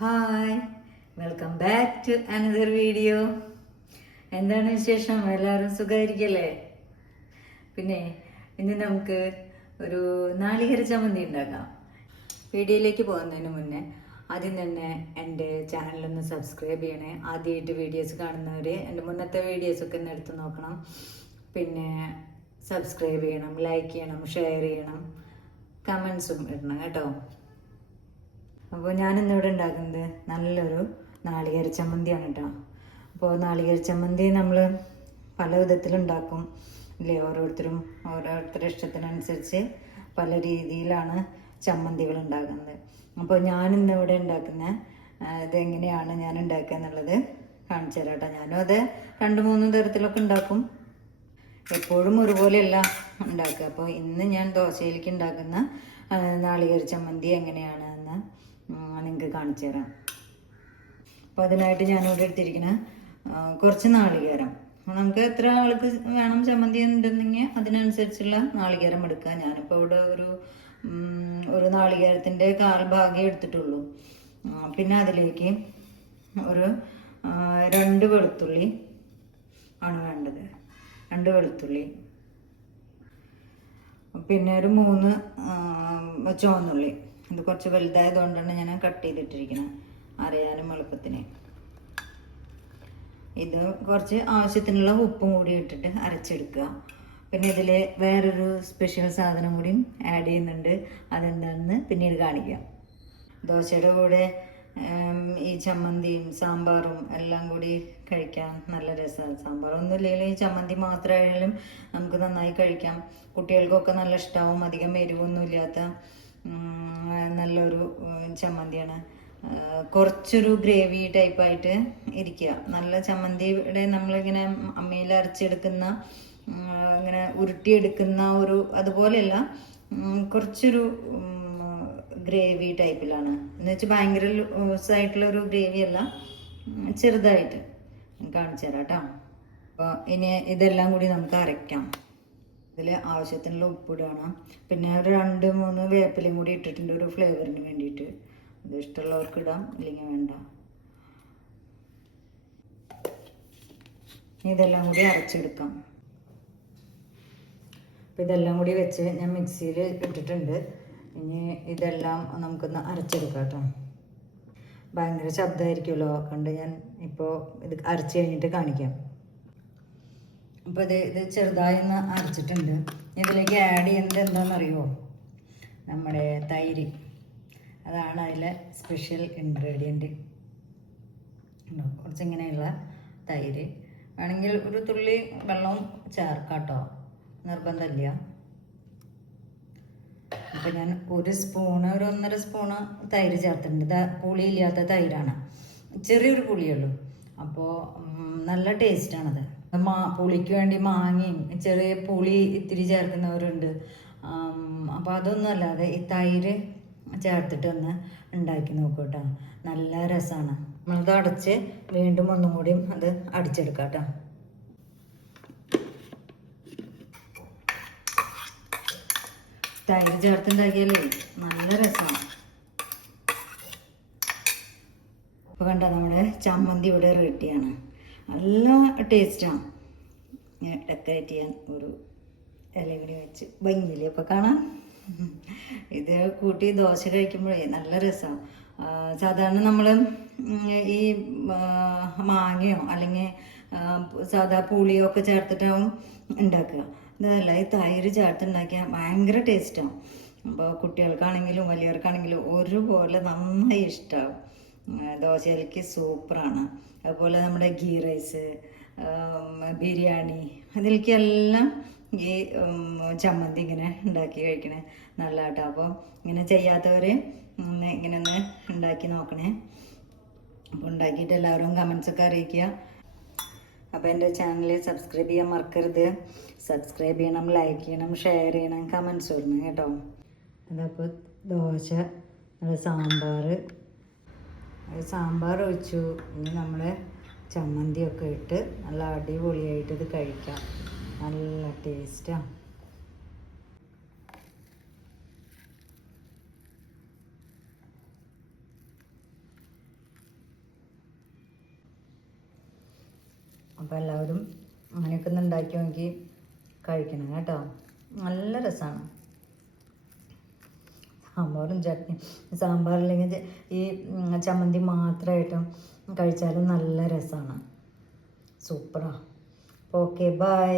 Hi, welcome back to another video. എന്താണ് വിശേഷം? എല്ലാവരും സുഖമായിരിക്കല്ലേ? പിന്നെ ഇന്ന് നമുക്ക് ഒരു നാളികേര ചമ്മന്തി ഉണ്ടാക്കാം. വീഡിയോയിലേക്ക് പോകുന്നതിന് മുന്നേ ആദ്യം തന്നെ എൻ്റെ ചാനലൊന്ന് സബ്സ്ക്രൈബ് ചെയ്യണേ. ആദ്യമായിട്ട് വീഡിയോസ് കാണുന്നവർ എൻ്റെ മുന്നത്തെ വീഡിയോസൊക്കെ ഒന്ന് എടുത്ത് നോക്കണം. പിന്നെ സബ്സ്ക്രൈബ് ചെയ്യണം, ലൈക്ക് ചെയ്യണം, ഷെയർ ചെയ്യണം, കമൻസും ഇടണം കേട്ടോ. അപ്പോൾ ഞാനിന്നിവിടെ ഉണ്ടാക്കുന്നത് നല്ലൊരു നാളികേര ചമ്മന്തിയാണ് കേട്ടോ. അപ്പോൾ നാളികേര ചമ്മന്തി നമ്മൾ പല വിധത്തിലുണ്ടാക്കും ഇല്ലേ? ഓരോരുത്തരുടെ ഇഷ്ടത്തിനനുസരിച്ച് പല രീതിയിലാണ് ചമ്മന്തികൾ ഉണ്ടാക്കുന്നത്. അപ്പോൾ ഞാനിന്നിവിടെ ഉണ്ടാക്കുന്ന ഇതെങ്ങനെയാണ് ഞാൻ ഉണ്ടാക്കുക എന്നുള്ളത് കാണിച്ചു തരാം കേട്ടോ. ഞാനും അത് 2-3 തരത്തിലൊക്കെ ഉണ്ടാക്കും, എപ്പോഴും ഒരുപോലെയല്ല ഉണ്ടാക്കുക. അപ്പോൾ ഇന്ന് ഞാൻ ദോശയിലേക്ക് ഉണ്ടാക്കുന്ന നാളികേര ചമ്മന്തി എങ്ങനെയാണ് എന്ന് നിങ്ങൾക്ക് കാണിച്ചു തരാം. അപ്പോൾ അതിനായിട്ട് ഞാനിവിടെ എടുത്തിരിക്കുന്ന കുറച്ച് നാളികേരം, നമുക്ക് എത്ര ആൾക്ക് വേണം ചമ്മന്തി ഉണ്ടെന്നെങ്കിൽ അതിനനുസരിച്ചുള്ള നാളികേരം എടുക്കുക. ഞാനിപ്പോൾ ഇവിടെ ഒരു നാളികേരത്തിൻ്റെ 1/4 ഭാഗമേ എടുത്തിട്ടുള്ളൂ. പിന്നെ അതിലേക്ക് ഒരു 2 വെളുത്തുള്ളി ആണ് വേണ്ടത്. 2 വെളുത്തുള്ളി, പിന്നെ ഒരു 3 ചുവന്നുള്ളി. ഇത് കുറച്ച് വലുതായതുകൊണ്ടാണ് ഞാൻ കട്ട് ചെയ്തിട്ടിരിക്കുന്നത്, അറിയാനും എളുപ്പത്തിന്. ഇത് കുറച്ച് ആവശ്യത്തിനുള്ള ഉപ്പും കൂടി ഇട്ടിട്ട് അരച്ചെടുക്കുക. പിന്നെ ഇതിൽ വേറൊരു സ്പെഷ്യൽ സാധനം കൂടി ആഡ് ചെയ്യുന്നുണ്ട്, അതെന്താണെന്ന് പിന്നീട് കാണിക്കാം. ദോശയുടെ കൂടെ ഈ ചമ്മന്തിയും സാമ്പാറും എല്ലാം കൂടി കഴിക്കാൻ നല്ല രസമാണ്. സാമ്പാറൊന്നും ഇല്ലെങ്കിലും ഈ ചമ്മന്തി മാത്രമായാലും നമുക്ക് നന്നായി കഴിക്കാം. കുട്ടികൾക്കൊക്കെ നല്ല ഇഷ്ടമാവും. അധികം എരിവൊന്നും ഇല്ലാത്ത നല്ലൊരു ചമ്മന്തിയാണ്. കുറച്ചൊരു ഗ്രേവി ടൈപ്പായിട്ട് ഇരിക്കുക. നല്ല ചമ്മന്തിയുടെ നമ്മളിങ്ങനെ അമ്മയിൽ അരച്ചെടുക്കുന്ന ഇങ്ങനെ ഉരുട്ടിയെടുക്കുന്ന അതുപോലെയല്ല, കുറച്ചൊരു ഗ്രേവി ടൈപ്പിലാണ്. എന്ന് വെച്ചാൽ ഭയങ്കര ലൂസായിട്ടുള്ളൊരു ഗ്രേവി അല്ല, ചെറുതായിട്ട് കാണിച്ചു തരാം കേട്ടോ. അപ്പോൾ ഇനി ഇതെല്ലാം കൂടി നമുക്ക് അരയ്ക്കാം. ഇതിൽ ആവശ്യത്തിനുള്ള ഉപ്പിടണം. പിന്നെ ഒരു 2-3 വേപ്പിലയും കൂടി ഇട്ടിട്ടുണ്ട് ഒരു ഫ്ലേവറിന് വേണ്ടിയിട്ട്. ഇത് ഇഷ്ടമുള്ളവർക്ക് ഇടാം, ഇല്ലെങ്കിൽ വേണ്ട. ഇതെല്ലാം കൂടി അരച്ചെടുക്കാം. അപ്പോൾ ഇതെല്ലാം കൂടി വെച്ച് ഞാൻ മിക്സിയിൽ ഇട്ടിട്ടുണ്ട്. ഇനി ഇതെല്ലാം നമുക്കൊന്ന് അരച്ചെടുക്കാം കേട്ടോ. ഭയങ്കര ശബ്ദമായിരിക്കുമല്ലോ, കണ്ട് ഞാൻ ഇപ്പോൾ ഇത് അരച്ച് കഴിഞ്ഞിട്ട് കാണിക്കാം. അപ്പോൾ ഇത് ചെറുതായി ഒന്ന് അരച്ചിട്ടുണ്ട്. ഇതിലേക്ക് ആഡ് ചെയ്യുന്നത് എന്താണെന്നറിയുമോ? നമ്മുടെ തൈര്. അതാണ് അതിലെ സ്പെഷ്യൽ ഇൻഗ്രീഡിയൻറ്റ്. കുറച്ചിങ്ങനെയുള്ള തൈര് വേണമെങ്കിൽ ഒരു തുള്ളി വെള്ളവും ചേർക്കാം കേട്ടോ, നിർബന്ധമില്ല. അപ്പോൾ ഞാൻ ഒരു 1.5 സ്പൂണ് തൈര് ചേർത്തിട്ടുണ്ട്. പുളിയില്ലാത്ത തൈരാണ്, ചെറിയൊരു പുളിയുള്ളൂ. അപ്പോൾ നല്ല ടേസ്റ്റാണത്. പുളിക്ക് വേണ്ടി മാങ്ങയും ചെറിയ പുളി ഇത്തിരി ചേർക്കുന്നവരുണ്ട്. അപ്പോൾ അതൊന്നും അല്ലാതെ ഈ തൈര് ചേർത്തിട്ട് ഒന്ന് ഉണ്ടാക്കി നോക്കൂ കേട്ടോ, നല്ല രസമാണ്. നമ്മളത് അടച്ച് വീണ്ടും ഒന്നും കൂടി അത് അടിച്ചെടുക്കാം കേട്ടോ. തൈര് ചേർത്തുണ്ടാക്കിയാലേ നല്ല രസമാണ്. അപ്പോൾ കണ്ടോ, നമ്മുടെ ചമ്മന്തി ഇവിടെ റെഡിയാണ്. നല്ല ടേസ്റ്റാണ്. ഡെക്കറേറ്റ് ചെയ്യാൻ ഒരു ഇല കൂടി വെച്ച് ഭംഗിയില്ലേ അപ്പോൾ കാണാൻ. ഇത് കൂട്ടി ദോശ കഴിക്കുമ്പോഴേ നല്ല രസമാണ്. സാധാരണ നമ്മൾ ഈ മാങ്ങയോ അല്ലെങ്കിൽ സാധാ പുളിയോ ഒക്കെ ചേർത്തിട്ടാവും ഉണ്ടാക്കുക. ഇതല്ല, ഈ തൈര് ചേർത്തുണ്ടാക്കിയാൽ ഭയങ്കര ടേസ്റ്റാണ്. അപ്പോൾ കുട്ടികൾക്കാണെങ്കിലും വലിയവർക്കാണെങ്കിലും ഒരുപോലെ നന്നായി ഇഷ്ടമാവും. ദോശയിലേക്ക് സൂപ്പറാണ്. അതുപോലെ നമ്മുടെ ഗീ റൈസ്, ബിരിയാണി, അതിലേക്കെല്ലാം ഈ ചമ്മന്തി ഇങ്ങനെ ഉണ്ടാക്കി കഴിക്കണേ നല്ല കേട്ടോ. അപ്പോൾ ഇങ്ങനെ ചെയ്യാത്തവർ ഇങ്ങനെ ഒന്ന് ഉണ്ടാക്കി നോക്കണേ. അപ്പോൾ ഉണ്ടാക്കിയിട്ട് എല്ലാവരും കമൻസൊക്കെ അറിയിക്കുക. അപ്പോൾ എൻ്റെ ചാനൽ സബ്സ്ക്രൈബ് ചെയ്യാൻ മറക്കരുത്. സബ്സ്ക്രൈബ് ചെയ്യണം, ലൈക്ക് ചെയ്യണം, ഷെയർ ചെയ്യണം, കമൻസ് ഇടണം കേട്ടോ. അതപ്പോൾ ദോശ, സാമ്പാർ ഒഴിച്ചു. ഇനി നമ്മൾ ചമ്മന്തിയൊക്കെ ഇട്ട് നല്ല അടിപൊളിയായിട്ട് ഇത് കഴിക്കാം. നല്ല ടേസ്റ്റാണ്. അപ്പോൾ എല്ലാവരും അങ്ങനെയൊക്കെ ഒന്ന് ഉണ്ടാക്കി നോക്കി കഴിക്കണം കേട്ടോ. നല്ല രസമാണ്. സാമ്പാറും ചട്നി, സാമ്പാറില്ലെങ്കിൽ ഈ ചമ്മന്തി മാത്രമായിട്ടും കഴിച്ചാലും നല്ല രസമാണ്. സൂപ്പറാണ്. Okay, by.